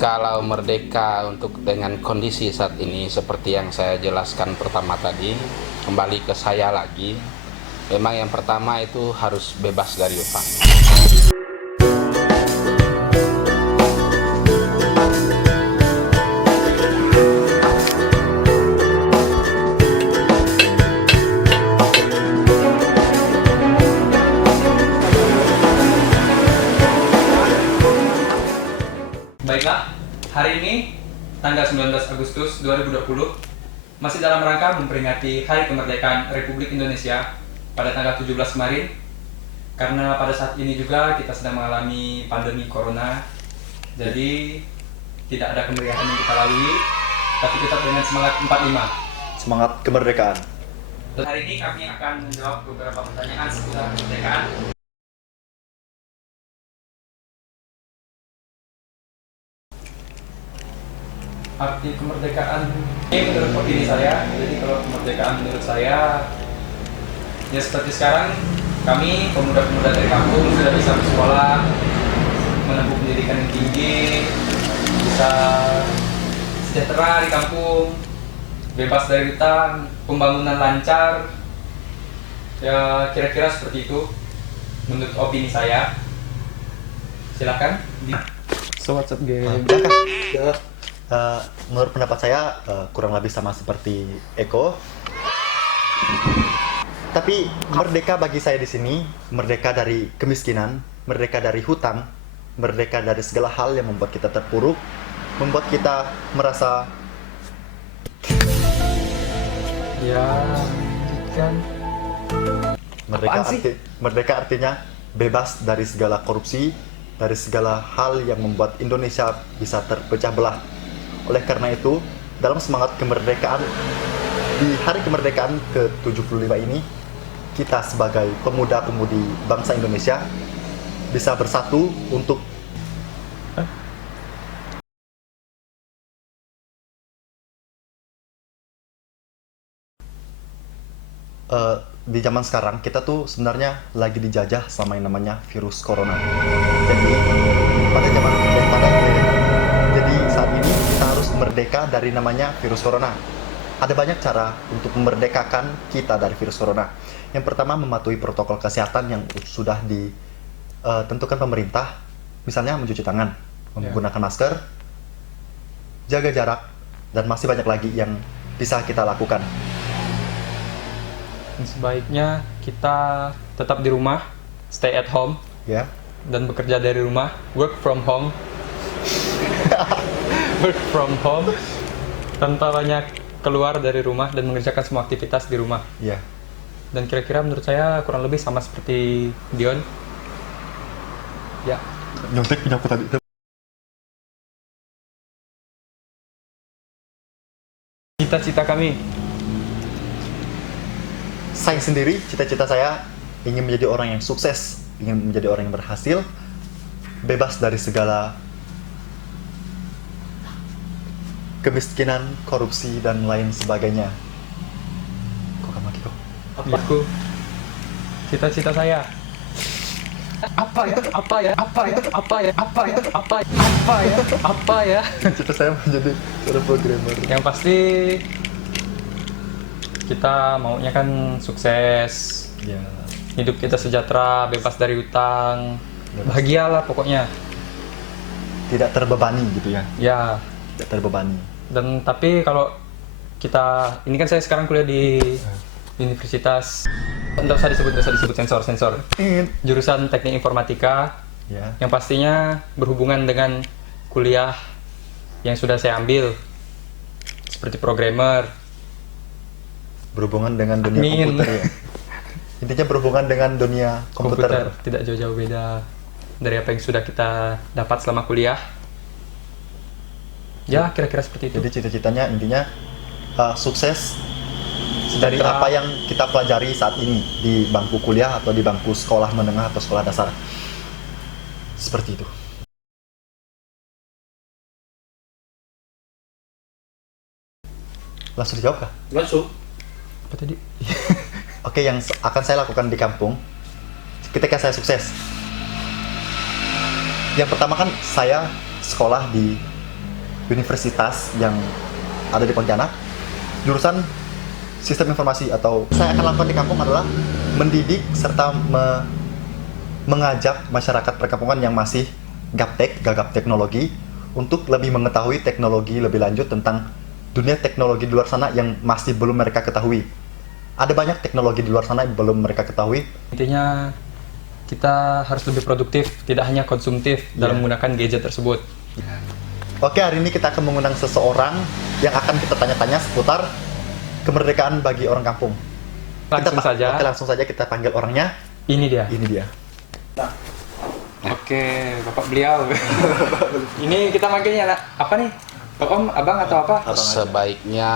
Kalau merdeka untuk dengan kondisi saat ini seperti yang saya jelaskan pertama tadi, kembali ke saya lagi, memang yang pertama itu harus bebas dari utang. Baiklah, hari ini tanggal 19 Agustus 2020 masih dalam rangka memperingati Hari Kemerdekaan Republik Indonesia pada tanggal 17 kemarin, karena pada saat ini juga kita sedang mengalami pandemi corona, jadi tidak ada kemeriahan yang kita lalui, tapi tetap dengan semangat 45. Semangat kemerdekaan. Dan hari ini kami akan menjawab beberapa pertanyaan seputar kemerdekaan. Arti kemerdekaan ini menurut opini saya, jadi kalau kemerdekaan menurut saya ya seperti sekarang kami pemuda-pemuda dari kampung sudah bisa bersekolah, menempuh pendidikan yang tinggi, bisa sejahtera di kampung, bebas dari hutang, pembangunan lancar, ya kira-kira seperti itu menurut opini saya. Silakan. So what's up game? Menurut pendapat saya kurang lebih sama seperti Eko. Tapi merdeka bagi saya di sini merdeka dari kemiskinan, merdeka dari hutang, merdeka dari segala hal yang membuat kita terpuruk, membuat kita merasa Ya kan. merdeka artinya bebas dari segala korupsi, dari segala hal yang membuat Indonesia bisa terpecah belah. Oleh karena itu, dalam semangat kemerdekaan, di hari kemerdekaan ke-75 ini, kita sebagai pemuda-pemudi bangsa Indonesia bisa bersatu untuk di zaman sekarang kita tuh sebenarnya lagi dijajah sama yang namanya virus corona. Jadi jadi saat ini kita harus merdeka dari namanya virus corona. Ada banyak cara untuk memerdekakan kita dari virus corona. Yang pertama, mematuhi protokol kesehatan yang sudah ditentukan pemerintah, misalnya mencuci tangan, menggunakan masker, jaga jarak, dan masih banyak lagi yang bisa kita lakukan. Sebaiknya kita tetap di rumah, stay at home, Ya. dan bekerja dari rumah, work from home, work from home, tanpa banyak keluar dari rumah dan mengerjakan semua aktivitas di rumah. Ya. Dan kira-kira menurut saya kurang lebih sama seperti Dion. Ya. Nyontek punya aku tadi. Cita-cita kami. Saya sendiri, cita-cita saya ingin menjadi orang yang sukses, ingin menjadi orang yang berhasil, bebas dari segala kemiskinan, korupsi, dan lain sebagainya. Kok kamu lagi kok? Aku. Cita-cita saya. Apa ya? Apa ya? Apa ya? Apa ya? Apa ya? Apa ya? Apa ya? Apa ya? Cita saya menjadi seorang programmer. Yang pasti kita maunya kan sukses, Ya, hidup kita sejahtera, bebas dari hutang, Bebas. bahagialah pokoknya. tidak terbebani gitu ya, Ya, tidak terbebani. dan tapi kalau kita, ini kan saya sekarang kuliah di universitas, nggak usah disebut sensor. Jurusan Teknik Informatika, Ya, yang pastinya berhubungan dengan kuliah yang sudah saya ambil, seperti programmer, berhubungan dengan dunia admin. komputer ya. Intinya berhubungan dengan dunia komputer. Tidak jauh-jauh beda dari apa yang sudah kita dapat selama kuliah. Ya, kira-kira seperti itu. Jadi cita-citanya intinya sukses dari apa yang kita pelajari saat ini di bangku kuliah atau di bangku sekolah menengah atau sekolah dasar. Seperti itu. Langsung dijawab kah? Langsung. Apa tadi? Oke, yang akan saya lakukan di kampung ketika saya sukses. Yang pertama kan saya sekolah di universitas yang ada di Pontianak, jurusan sistem informasi. Atau saya akan lakukan di kampung adalah mendidik serta mengajak masyarakat perkampungan yang masih gagap teknologi untuk lebih mengetahui teknologi lebih lanjut tentang dunia teknologi di luar sana yang masih belum mereka ketahui. Ada banyak teknologi di luar sana yang belum mereka ketahui. Intinya kita harus lebih produktif, tidak hanya konsumtif dalam menggunakan gadget tersebut. Oke, hari ini kita akan mengundang seseorang yang akan kita tanya-tanya seputar kemerdekaan bagi orang kampung. Langsung saja kita panggil orangnya. Ini dia. Oke, Bapak beliau. Ini kita manggilnya apa nih? Pak Om, Abang atau apa? Sebaiknya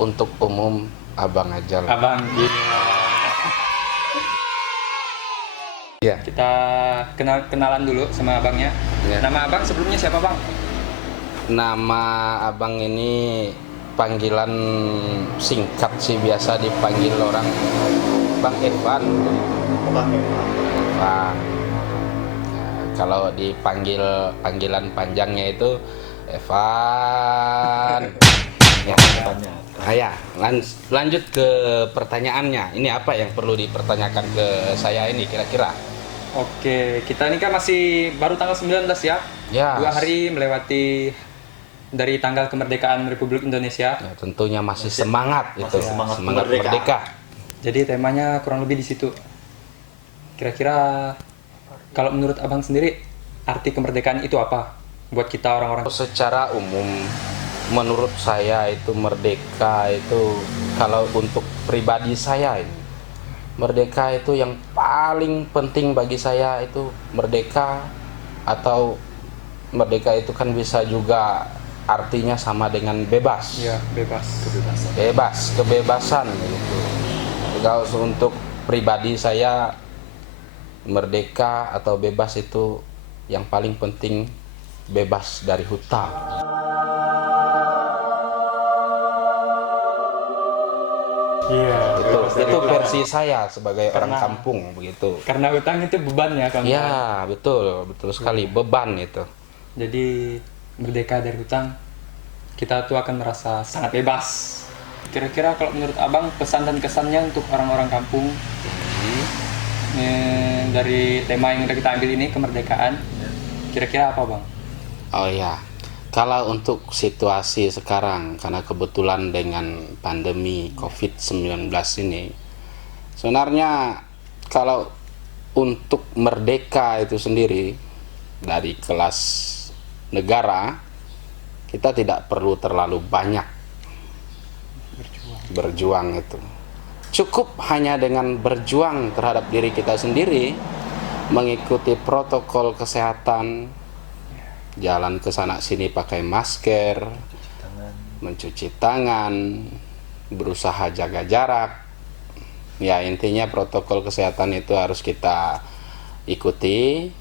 untuk umum Abang aja lah. Abang, Iya. Kita kenalan dulu sama abangnya. Iya. Nama abang sebelumnya siapa, Bang? Nama abang ini panggilan singkat sih, biasa dipanggil orang Bang Evan. Evan. Ya, kalau dipanggil panggilan panjangnya itu Evan. Ya. Lanjut ke pertanyaannya. Ini apa yang perlu dipertanyakan ke saya ini kira-kira? Oke, kita ini kan masih baru tanggal 19 ya. Ya. 2 hari melewati dari tanggal kemerdekaan Republik Indonesia. Ya, tentunya masih semangat itu, semangat merdeka. Jadi temanya kurang lebih di situ. Kira-kira kalau menurut abang sendiri arti kemerdekaan itu apa buat kita orang-orang? Secara umum, menurut saya itu merdeka itu, kalau untuk pribadi saya ini, merdeka itu yang paling penting bagi saya itu merdeka, atau merdeka itu kan bisa juga artinya sama dengan bebas. Iya, bebas. Kebebasan gitu. Kalau untuk pribadi saya, merdeka atau bebas itu yang paling penting, bebas dari hutang. Iya. Itu versi saya sebagai orang kampung begitu. Karena hutang itu beban ya, kawan. Ya, betul sekali, beban itu. Jadi merdeka dari hutang, kita tuh akan merasa sangat bebas. Kira-kira kalau menurut abang pesan dan kesannya untuk orang-orang kampung dari tema yang udah kita ambil ini, kemerdekaan, kira-kira apa, Bang? Oh ya, kalau untuk situasi sekarang, karena kebetulan dengan pandemi COVID-19 ini, sebenarnya kalau untuk merdeka itu sendiri dari kelas negara, kita tidak perlu terlalu banyak berjuang itu. Cukup hanya dengan berjuang terhadap diri kita sendiri, mengikuti protokol kesehatan, jalan ke sana sini pakai masker, mencuci tangan, berusaha jaga jarak. Ya, intinya protokol kesehatan itu harus kita ikuti.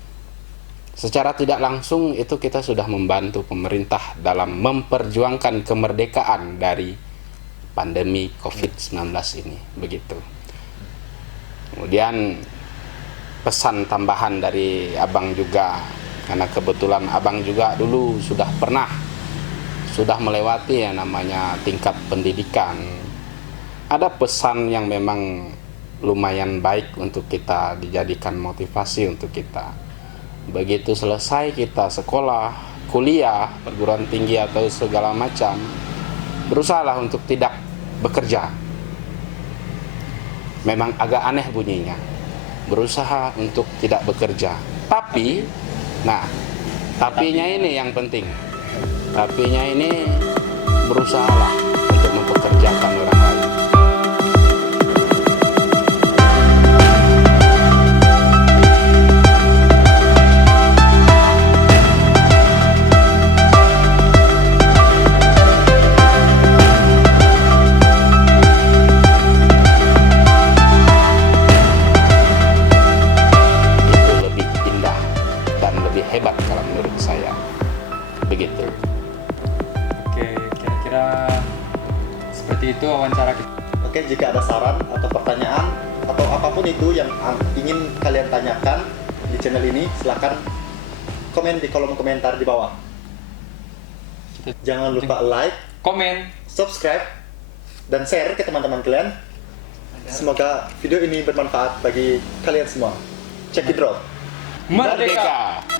Secara tidak langsung itu kita sudah membantu pemerintah dalam memperjuangkan kemerdekaan dari pandemi COVID-19 ini, begitu. Kemudian pesan tambahan dari abang juga, karena kebetulan abang juga dulu sudah melewati ya namanya tingkat pendidikan. Ada pesan yang memang lumayan baik untuk kita dijadikan motivasi untuk kita. Begitu selesai kita sekolah, kuliah, perguruan tinggi atau segala macam, berusahalah untuk tidak bekerja. Memang agak aneh bunyinya, berusaha untuk tidak bekerja. Tapi, tapinya ini yang penting. Tapinya ini berusahalah untuk mempekerjakan orang lain. Hebat kalau menurut saya, begitu. Oke, kira-kira seperti itu wawancara kita. Oke, jika ada saran atau pertanyaan atau apapun itu yang ingin kalian tanyakan di channel ini, silakan komen di kolom komentar di bawah. Jangan lupa like, Komen. subscribe, dan share ke teman-teman kalian. Semoga video ini bermanfaat bagi kalian semua. Check it out. Merdeka. Merdeka.